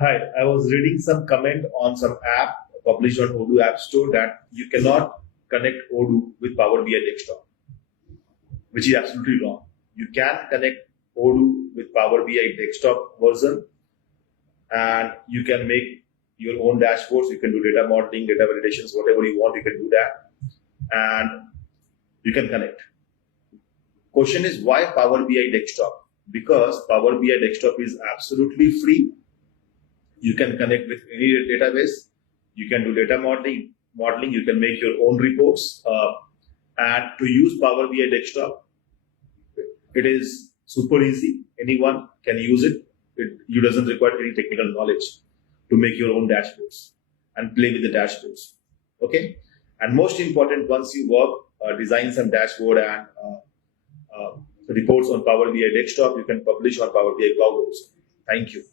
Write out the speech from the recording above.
Hi, I was reading some comment on some app published on Odoo App Store that you cannot connect Odoo with Power BI desktop, which is absolutely wrong. You can connect Odoo with Power BI desktop version, and you can make your own dashboards. You can do data modeling, data validations, whatever you want, you can do that, and you can connect. Question is, why Power BI desktop? Because Power BI desktop is absolutely free. You can connect with any database. You can do data modeling. You can make your own reports. And to use Power BI desktop, it is super easy. Anyone can use it. You doesn't require any technical knowledge to make your own dashboards and play with the dashboards. Okay. And most important, once you work, design some dashboard and reports on Power BI desktop, you can publish on Power BI Cloud also. Thank you.